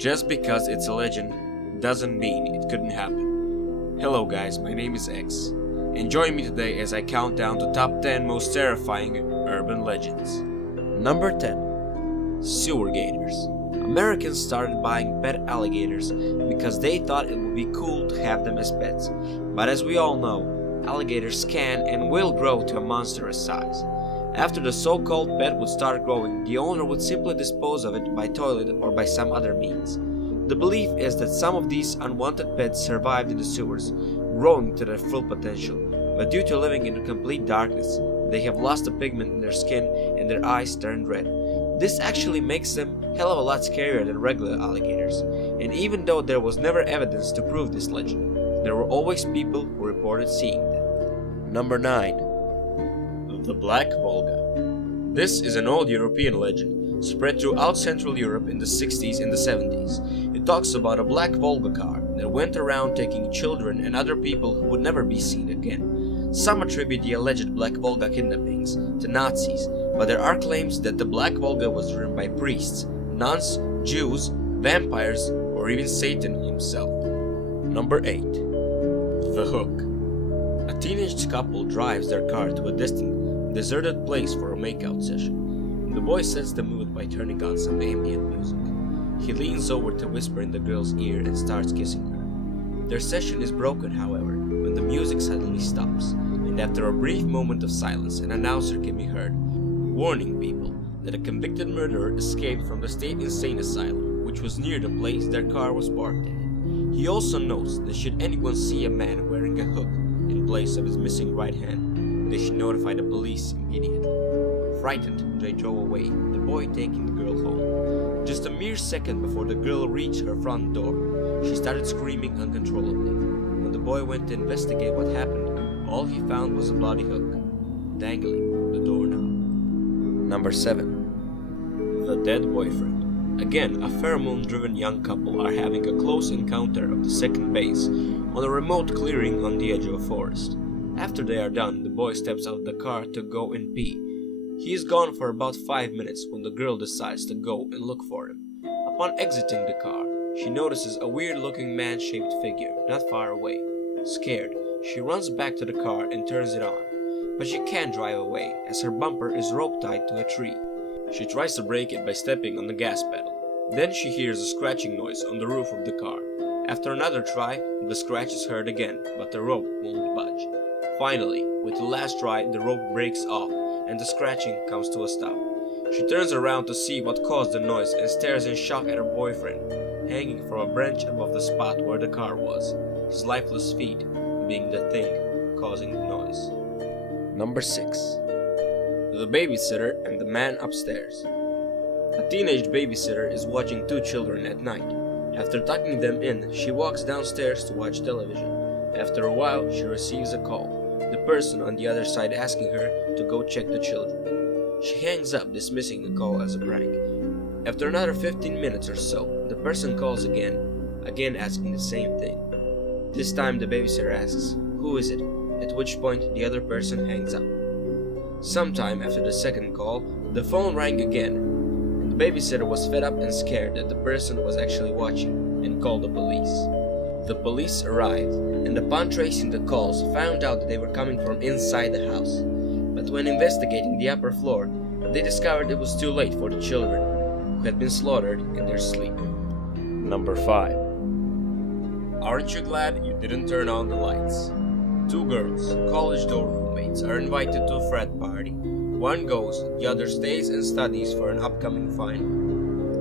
Just because it's a legend doesn't mean it couldn't happen. Hello guys, my name is X, and join me today as I count down the top 10 most terrifying urban legends. Number 10. Sewer gators. Americans started buying pet alligators because they thought it would be cool to have them as pets, but as we all know, alligators can and will grow to a monstrous size. After the so-called pet would start growing, the owner would simply dispose of it by toilet or by some other means. The belief is that some of these unwanted pets survived in the sewers, growing to their full potential, but due to living in complete darkness, they have lost the pigment in their skin and their eyes turned red. This actually makes them hell of a lot scarier than regular alligators, and even though there was never evidence to prove this legend, there were always people who reported seeing them. Number 9. The Black Volga. This is an old European legend spread throughout Central Europe in the 60s and the 70s. It talks about a black Volga car that went around taking children and other people who would never be seen again. Some attribute the alleged Black Volga kidnappings to Nazis, but there are claims that the Black Volga was driven by priests, nuns, Jews, vampires, or even Satan himself. Number 8. The Hook. A teenage couple drives their car to a distant, deserted place for a makeout session. The boy sets the mood by turning on some ambient music. He leans over to whisper in the girl's ear and starts kissing her. Their session is broken, however, when the music suddenly stops, and after a brief moment of silence, an announcer can be heard, warning people that a convicted murderer escaped from the state insane asylum, which was near the place their car was parked in. He also notes that should anyone see a man wearing a hook in place of his missing right hand, they should notify the police immediately. Frightened, they drove away, the boy taking the girl home. Just a mere second before the girl reached her front door, she started screaming uncontrollably. When the boy went to investigate what happened, all he found was a bloody hook, dangling the doorknob. Number 7. The Dead Boyfriend. Again, a pheromone-driven young couple are having a close encounter of the second base on a remote clearing on the edge of a forest. After they are done, the boy steps out of the car to go and pee. He is gone for about 5 minutes when the girl decides to go and look for him. Upon exiting the car, she notices a weird-looking man-shaped figure not far away. Scared, she runs back to the car and turns it on, but she can't drive away as her bumper is rope-tied to a tree. She tries to brake it by stepping on the gas pedal. Then she hears a scratching noise on the roof of the car. After another try, the scratch is heard again, but the rope won't budge. Finally, with the last try, the rope breaks off and the scratching comes to a stop. She turns around to see what caused the noise and stares in shock at her boyfriend, hanging from a branch above the spot where the car was, his lifeless feet being the thing causing the noise. Number 6. The Babysitter and the Man Upstairs. A teenage babysitter is watching 2 children at night. After tucking them in, she walks downstairs to watch television. After a while, she receives a call, the person on the other side asking her to go check the children. She hangs up, dismissing the call as a prank. After another 15 minutes or so, the person calls again asking the same thing. This time the babysitter asks, "Who is it?" At which point the other person hangs up. Sometime after the second call, the phone rang again, and the babysitter was fed up and scared that the person was actually watching and called the police. The police arrived, and upon tracing the calls, found out that they were coming from inside the house. But when investigating the upper floor, they discovered it was too late for the children, who had been slaughtered in their sleep. Number 5. Aren't you glad you didn't turn on the lights? 2 girls, college dorm roommates, are invited to a frat party. One goes, the other stays and studies for an upcoming final.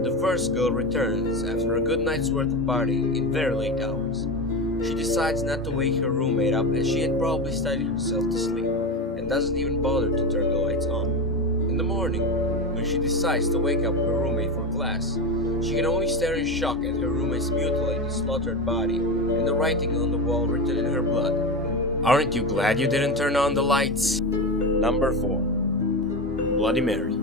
The first girl returns after a good night's worth of partying in very late hours. She decides not to wake her roommate up as she had probably studied herself to sleep, and doesn't even bother to turn the lights on. In the morning, when she decides to wake up her roommate for class, she can only stare in shock at her roommate's mutilated, slaughtered body and the writing on the wall written in her blood. Aren't you glad you didn't turn on the lights? Number 4. Bloody Mary.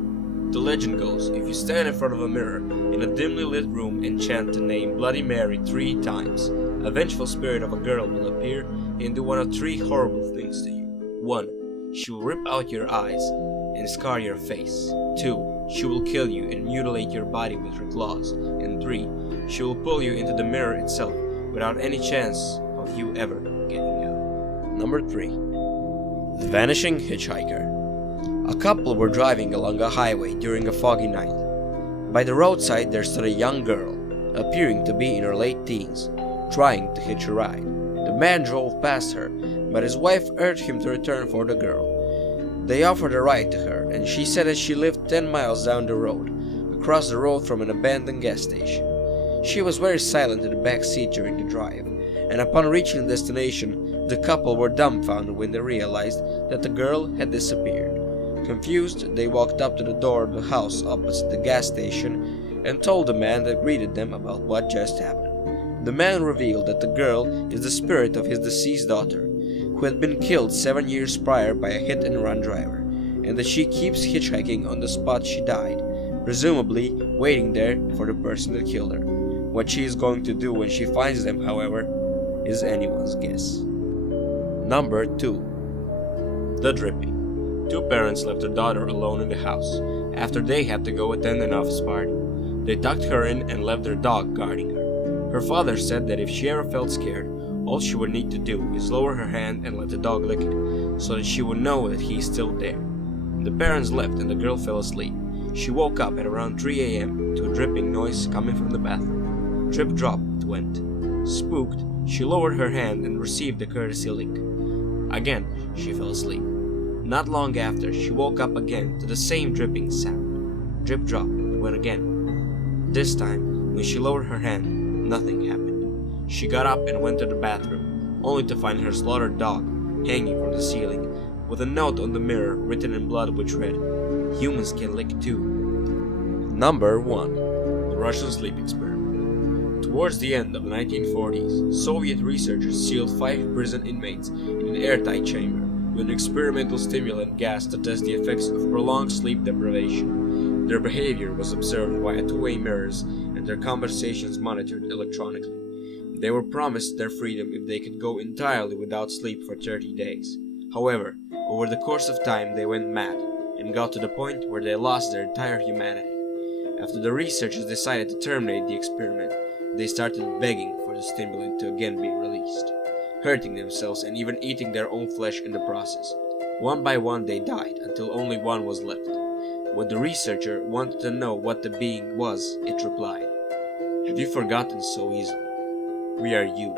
The legend goes, if you stand in front of a mirror in a dimly lit room and chant the name Bloody Mary 3 times, a vengeful spirit of a girl will appear and do one of 3 horrible things to you. 1. She will rip out your eyes and scar your face. 2. She will kill you and mutilate your body with her claws. And 3. she will pull you into the mirror itself without any chance of you ever getting out. Number 3. The Vanishing Hitchhiker. A couple were driving along a highway during a foggy night. By the roadside there stood a young girl, appearing to be in her late teens, trying to hitch a ride. The man drove past her, but his wife urged him to return for the girl. They offered a ride to her, and she said that she lived 10 miles down the road, across the road from an abandoned gas station. She was very silent in the back seat during the drive, and upon reaching the destination, the couple were dumbfounded when they realized that the girl had disappeared. Confused, they walked up to the door of the house opposite the gas station and told the man that greeted them about what just happened. The man revealed that the girl is the spirit of his deceased daughter, who had been killed 7 years prior by a hit-and-run driver, and that she keeps hitchhiking on the spot she died, presumably waiting there for the person that killed her. What she is going to do when she finds them, however, is anyone's guess. Number 2. The Drippy. 2 parents left their daughter alone in the house after they had to go attend an office party. They tucked her in and left their dog guarding her. Her father said that if she ever felt scared, all she would need to do is lower her hand and let the dog lick it, so that she would know that he is still there. The parents left and the girl fell asleep. She woke up at around 3 a.m. to a dripping noise coming from the bathroom. Drip drop it went. Spooked, she lowered her hand and received the courtesy lick. Again, she fell asleep. Not long after, she woke up again to the same dripping sound. Drip drop it went again. This time, when she lowered her hand, nothing happened. She got up and went to the bathroom, only to find her slaughtered dog hanging from the ceiling, with a note on the mirror written in blood which read, "Humans can lick too." Number 1. The Russian Sleep Experiment. Towards the end of the 1940s, Soviet researchers sealed 5 prison inmates in an airtight chamber with an experimental stimulant gas to test the effects of prolonged sleep deprivation. Their behavior was observed via 2-way mirrors and their conversations monitored electronically. They were promised their freedom if they could go entirely without sleep for 30 days. However, over the course of time they went mad and got to the point where they lost their entire humanity. After the researchers decided to terminate the experiment, they started begging for the stimulant to again be released, hurting themselves and even eating their own flesh in the process. One by one they died until only one was left. When the researcher wanted to know what the being was, it replied, "Have you forgotten so easily? We are you.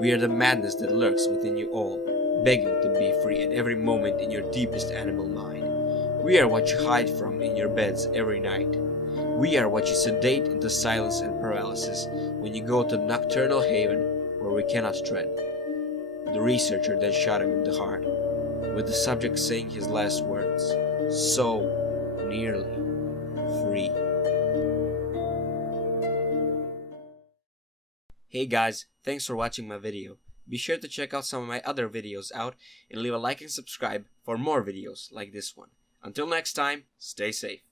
We are the madness that lurks within you all, begging to be free at every moment in your deepest animal mind. We are what you hide from in your beds every night. We are what you sedate into silence and paralysis when you go to the nocturnal haven where we cannot tread." The researcher then shot him in the heart, with the subject saying his last words, "So nearly free." Hey guys, thanks for watching my video. Be sure to check out some of my other videos out and leave a like and subscribe for more videos like this one. Until next time, stay safe.